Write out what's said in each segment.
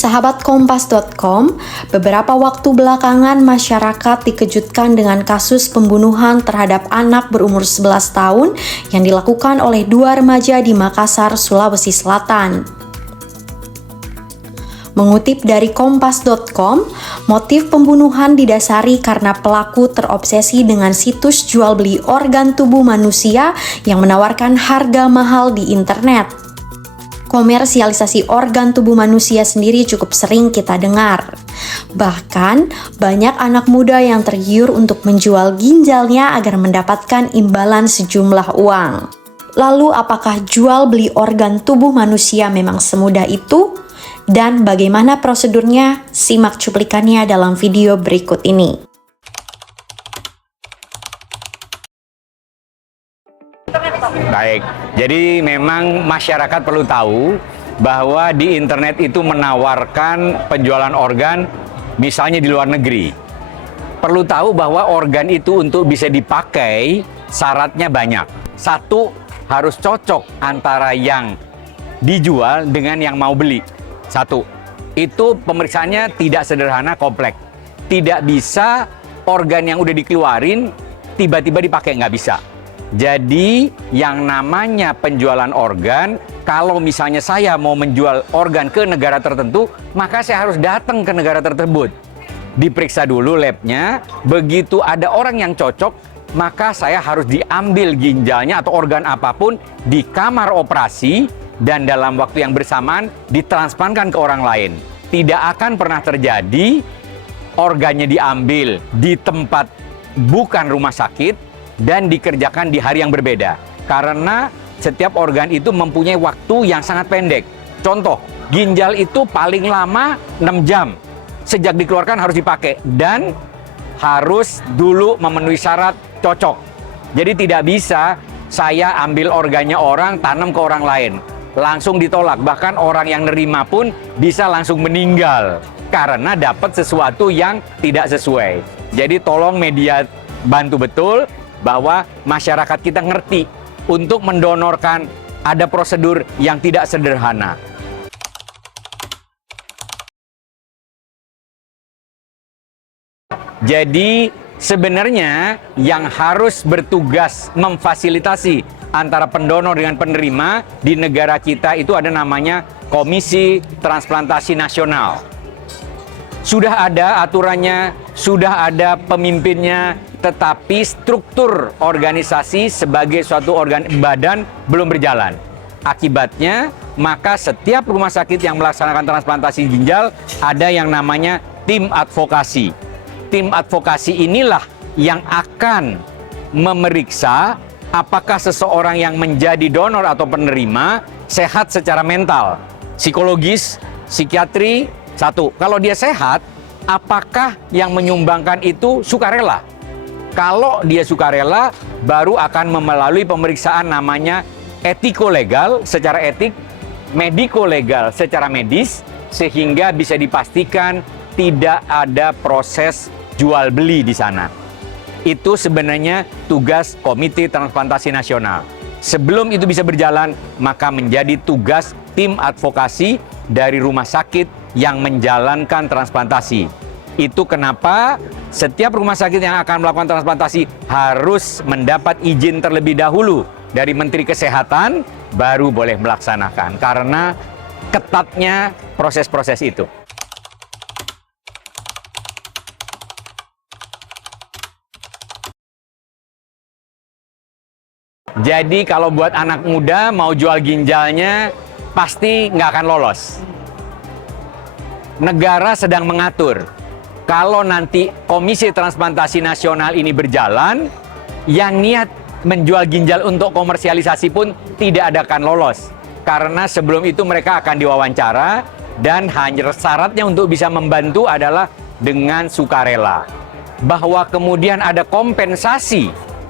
Sahabat Kompas.com, beberapa waktu belakangan masyarakat dikejutkan dengan kasus pembunuhan terhadap anak berumur 11 tahun yang dilakukan oleh dua remaja di Makassar, Sulawesi Selatan. Mengutip dari Kompas.com, motif pembunuhan didasari karena pelaku terobsesi dengan situs jual beli organ tubuh manusia yang menawarkan harga mahal di internet. Komersialisasi organ tubuh manusia sendiri cukup sering kita dengar. Bahkan, banyak anak muda yang tergiur untuk menjual ginjalnya agar mendapatkan imbalan sejumlah uang. Lalu, apakah jual beli organ tubuh manusia memang semudah itu? Dan bagaimana prosedurnya? Simak cuplikannya dalam video berikut ini. Baik, jadi memang masyarakat perlu tahu bahwa di internet itu menawarkan penjualan organ misalnya di luar negeri. Perlu tahu bahwa organ itu untuk bisa dipakai syaratnya banyak. Satu, harus cocok antara yang dijual dengan yang mau beli. Satu, itu pemeriksaannya tidak sederhana, kompleks. Tidak bisa organ yang udah dikeluarin tiba-tiba dipakai, nggak bisa. Jadi yang namanya penjualan organ, kalau misalnya saya mau menjual organ ke negara tertentu, maka saya harus datang ke negara tersebut. Diperiksa dulu labnya, begitu ada orang yang cocok, maka saya harus diambil ginjalnya atau organ apapun di kamar operasi dan dalam waktu yang bersamaan ditransplantkan ke orang lain. Tidak akan pernah terjadi organnya diambil di tempat bukan rumah sakit dan dikerjakan di hari yang berbeda. Karena setiap organ itu mempunyai waktu yang sangat pendek. Contoh, ginjal itu paling lama 6 jam. Sejak dikeluarkan harus dipakai dan harus dulu memenuhi syarat cocok. Jadi tidak bisa saya ambil organnya orang, tanam ke orang lain. Langsung ditolak. Bahkan orang yang nerima pun bisa langsung meninggal karena dapat sesuatu yang tidak sesuai. Jadi tolong media bantu betul bahwa masyarakat kita ngerti untuk mendonorkan ada prosedur yang tidak sederhana. Jadi sebenarnya yang harus bertugas memfasilitasi antara pendonor dengan penerima di negara kita itu ada namanya Komisi Transplantasi Nasional. Sudah ada aturannya, sudah ada pemimpinnya, tetapi struktur organisasi sebagai suatu badan belum berjalan. Akibatnya, maka setiap rumah sakit yang melaksanakan transplantasi ginjal ada yang namanya tim advokasi. Tim advokasi inilah yang akan memeriksa apakah seseorang yang menjadi donor atau penerima sehat secara mental, psikologis, psikiatri. Satu, kalau dia sehat, apakah yang menyumbangkan itu sukarela? Kalau dia sukarela, baru akan melalui pemeriksaan namanya etiko-legal secara etik, mediko-legal secara medis, sehingga bisa dipastikan tidak ada proses jual-beli di sana. Itu sebenarnya tugas Komite Transplantasi Nasional. Sebelum itu bisa berjalan, maka menjadi tugas tim advokasi dari rumah sakit yang menjalankan transplantasi. Itu kenapa setiap rumah sakit yang akan melakukan transplantasi harus mendapat izin terlebih dahulu dari Menteri Kesehatan, baru boleh melaksanakan. Karena ketatnya proses-proses itu. Jadi kalau buat anak muda mau jual ginjalnya, pasti nggak akan lolos. Negara sedang mengatur. Kalau nanti Komisi Transplantasi Nasional ini berjalan, yang niat menjual ginjal untuk komersialisasi pun tidak akan lolos. Karena sebelum itu mereka akan diwawancara dan hanya syaratnya untuk bisa membantu adalah dengan sukarela. Bahwa kemudian ada kompensasi,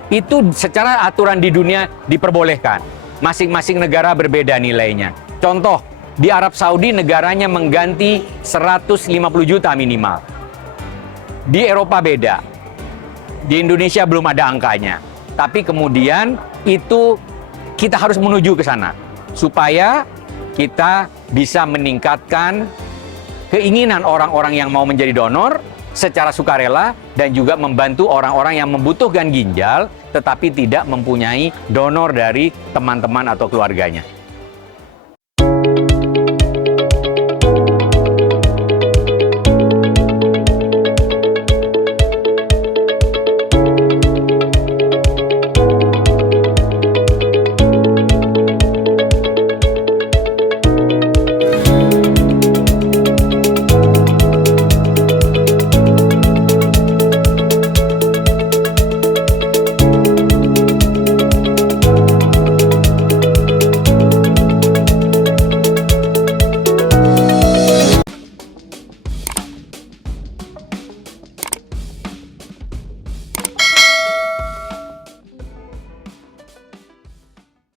itu secara aturan di dunia diperbolehkan. Masing-masing negara berbeda nilainya. Contoh, di Arab Saudi negaranya mengganti 150 juta minimal. Di Eropa beda. Di Indonesia belum ada angkanya. Tapi kemudian itu kita harus menuju ke sana. Supaya kita bisa meningkatkan keinginan orang-orang yang mau menjadi donor secara sukarela dan juga membantu orang-orang yang membutuhkan ginjal tetapi tidak mempunyai donor dari teman-teman atau keluarganya.